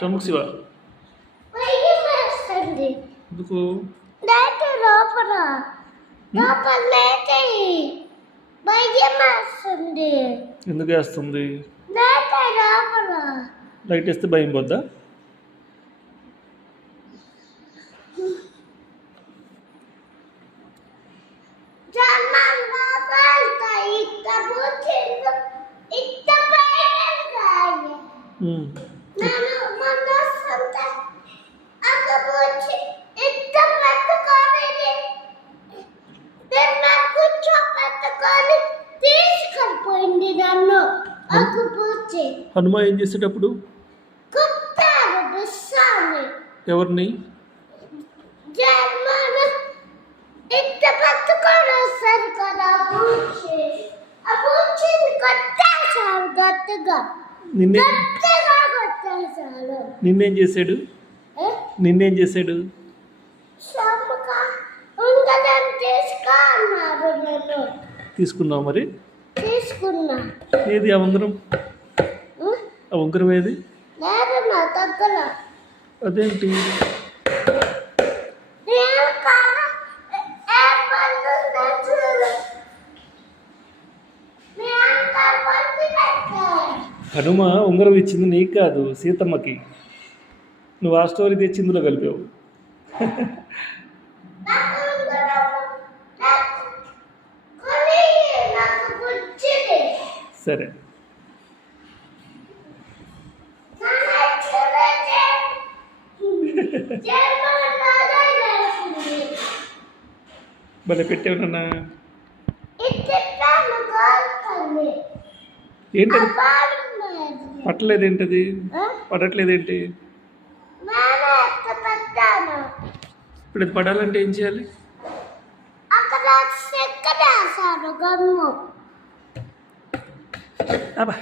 షణ్ముఖ శివ భయమేస్తుంది. ఎందుకు? లేతే లోపల లేతే భయమేస్తుంది. ఎందుకు వేస్తుంది? లేతే లోపల లైట్ వేస్తే భయం పోద్దా? తీసుకెళ్ళిపోయింది నన్ను. హనుమ ఏం చేసేటప్పుడు ఎవరిని? ఇంత పట్టుకొని వస్తారు కదా ఆ పూచిని కొట్టేశారు గట్టిగా. గట్టిగా కొట్టేశారు. నిన్నేం చేశాడు? నిన్నేం చేశాడు? ఉంగరం తీసుకో అన్నారు నన్ను. తీసుకున్నావు మరి? తీసుకున్నా. ఏది ఆ ఉంగరం? ఆ ఉంగరం ఏది? లేదు నా దగ్గర. అదేంటి? హనుమ ఉంగరం ఇచ్చింది నీకు కాదు, సీతమ్మకి. నువ్వు ఆ స్టోరీ తెచ్చి ఇందులో కలిపావు. సరే, భలే పెట్టావు నాన్న. ఏంటది? పట్టలేదేంటది? పడట్లేదేంటి? ఇప్పుడు ఇది పడాలంటే ఏం చేయాలి? అక్కడ అబ్బా